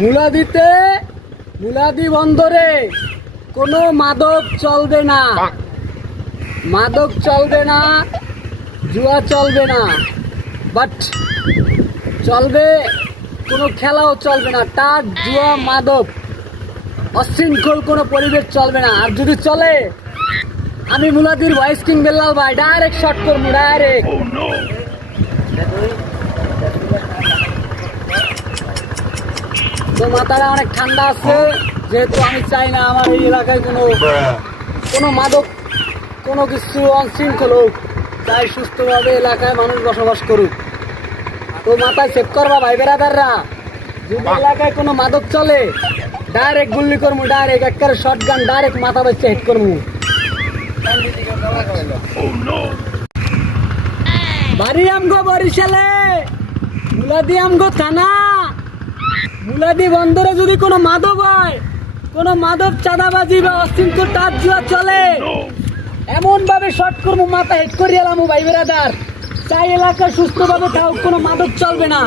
মুলাদি বন্দরে কোনো মাদক চলবে না, মাদক চলবে না, জুয়া চলবে না, বাট চলবে কোনো খেলাও চলবে না। টাক জুয়া মাদক অশৃঙ্খল কোনো পরিবেশ চলবে না। আর যদি চলে আমি মুলাদির ভয়েস কিং বেল্লাল ভাই ডাইরেক্ট শট করবো, ডাইরেক্ট। তো মাথাটা অনেক ঠান্ডা আছে, যেহেতু আমি চাই না আমার এই এলাকায় কোনো মাদক কোনো কিছু অশৃঙ্খল হোক, তাই সুস্থভাবে এলাকায় মানুষ বসবাস করুক। তো মাথায় সেভ করবা ভাই বেড়াদাররা, যদি এলাকায় কোনো মাদক চলে ডাইরেক্ট গুল্লি করবো, ডাইরেক্ট একবারে শর্ট গান ডাইরেক্ট মাথা বাচ্চা হিট করবো। বাড়ি আমগো বরিশালে, মুলাদি আমগো থানা, মুলাদি বন্দরে যদি কোনো মাদক হয়, কোনো মাদক চাঁদাবাজি বা অশৃঙ্খল টাক জুয়া চলে, এমন ভাবে শর্ট করবো মাথা হিট করে এলাম ভাই বেড়াদার। চাই এলাকায় সুস্থভাবে থাকুক, কোনো মাদক চলবে না,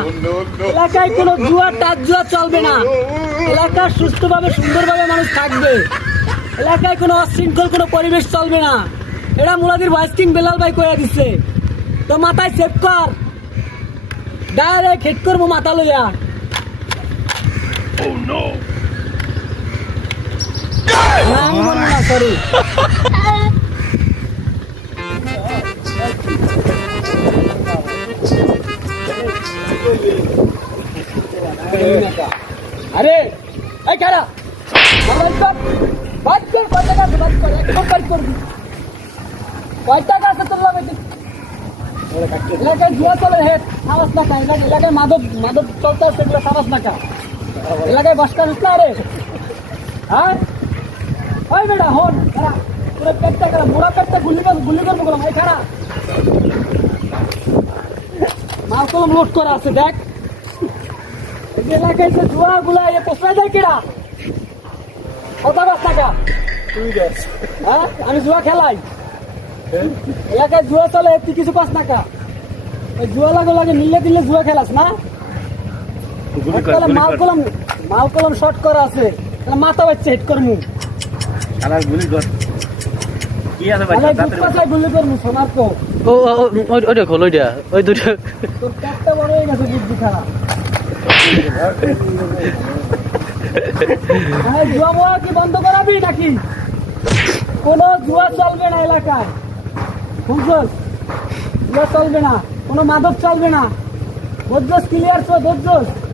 এলাকায় কোনো জুয়া টাক জুয়া চলবে না, এলাকায় সুস্থভাবে সুন্দরভাবে মানুষ থাকবে, এলাকায় কোনো অশৃঙ্খল কোনো পরিবেশ চলবে না। এটা মুলাদির ভয়েস কিং বেলাল ভাই কয়ে দিচ্ছে। তো মাথায় সেভ কর, ডাইরেক্ট হিট করবো মাথা লইয়া। না সরি, আরে এই কারা বাদ কর, কয় টাকা আছে বাদ কর, একদম বাদ করবি। কয় টাকা আছে তোর লাগে? এলাকায় জুয়া চলে হেট সাবাস নাকা, এলাকায় মাদক চলতে আছে সেগুলো সাবাস নাকা, এলাকায় বাস কাজ না রে। হ্যাঁ ওই বেটা হন খারা, পুরো পেটটা খারা, মোড়া পেটটা গুলি করবো গেলাম। এই খারা মাল কলম লোড করা আছে দেখ, এলাকায় যে জুয়া গুলা পোষায় যায় কিরা কত বাস টাকা? হ্যাঁ আমি জুয়া খেলাই, এলাকায় জুয়া চলে তুই কিছু পাস টাকা, জুয়া লাগে নিলে দিলে জুয়া খেলাস না? মাল কলম শর্ট করা আছে, মাথা বাচ্চা হিট করমু, গুলি করমু সোনার তো। ওইটা খোল, ওইটা ওই দুটো তোর পেটটা বড় হয়ে গেছে বুদ্ধি খারাপ। জুয়া মোয়া কি বন্ধ করাবি নাকি? কোনো জুয়া চলবে না এলাকায়, বুঝছস? জুয়া চলবে না, কোনো মাদক চলবে না, বুঝছস? ক্লিয়ার তো বুঝছস?